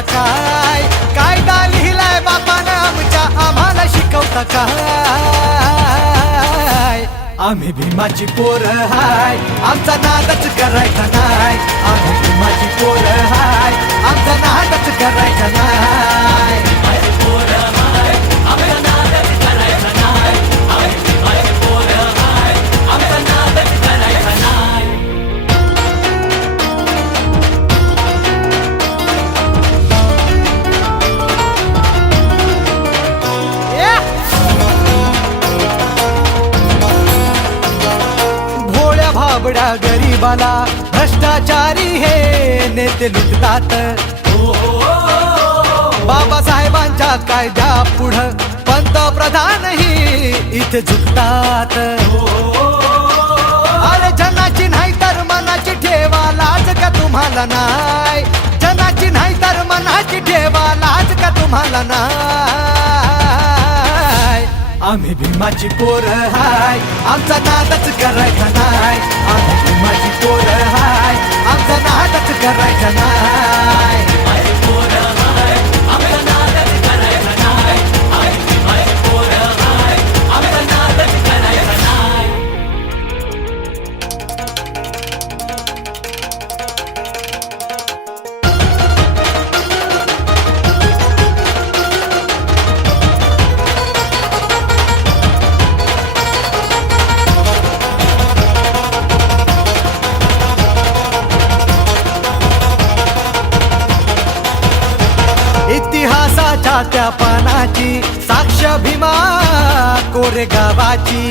शिकवता काय? कायदा लिहिलाय बापानं आमच्या आम्हाला शिकवता काय? आम्ही भीमाची पोरं हाय, आमचा नादच करायचा नाय. आम्ही भीमाची पोरं हाय, आमचा नादच करायचा नाय. भाबड्या गरीबाला भ्रष्टाचारी हे नेते लुटतात. बाबासाहेबांच्या कायद्या पुढं पंतप्रधानही इथे झुकतात. अरे जनाची नाही तर मनाची ठेवा लाज का तुम्हाला नाय? जनाची नाही तर मनाची ठेवा लाज का तुम्हाला नाय? आम्ही भीमाची पोरं हाय, आमचा नादच करायचा नाय. आम्ही भीमाची पोरं हाय, आमचा नादच करायचा नाय. इतिहासाच्या त्या पानाची साक्ष भीमा कोरेगावाची.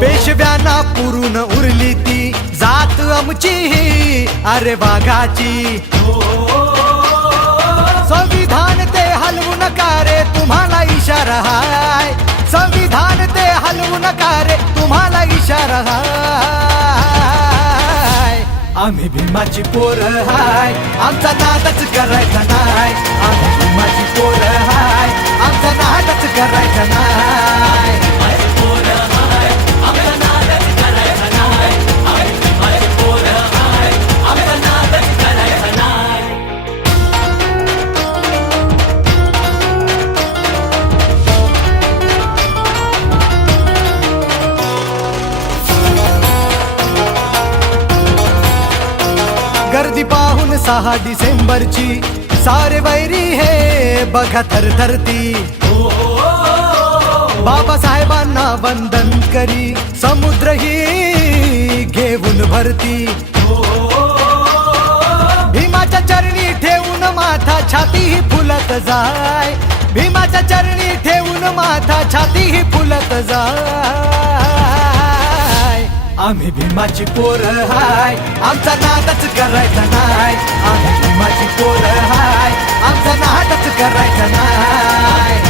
पेशव्यांना पुरून उरली ती जात आमची अरे वाघाची. संविधान ते हलवू नका रे तुम्हाला इशारा हाय. संविधान ते हलवू नका रे तुम्हाला इशारा हाय. आम्ही भीमाची पोरं हाय, आमचा नादच करायचा नाय. आम्ही भीमाची पोरं हाय, आमचा नादच करायचा नाय. गर्दी पाहून 6 डिसेंबरची सारे वैरी हे बघा थरथरती. बाबासाहेबांना वंदन करी समुद्रही घेऊन भरती. भीमाच्या चरणी ठेवून माथा छातीही फुलत जाय. भीमाच्या चरणी ठेवून माथा छातीही फुलत जाय. आम्ही भीमाची पोरं हाय, आमचा नादच करायचा नाय. आम्ही भीमाची पोरं हाय, आमचा नादच करायचा नाय.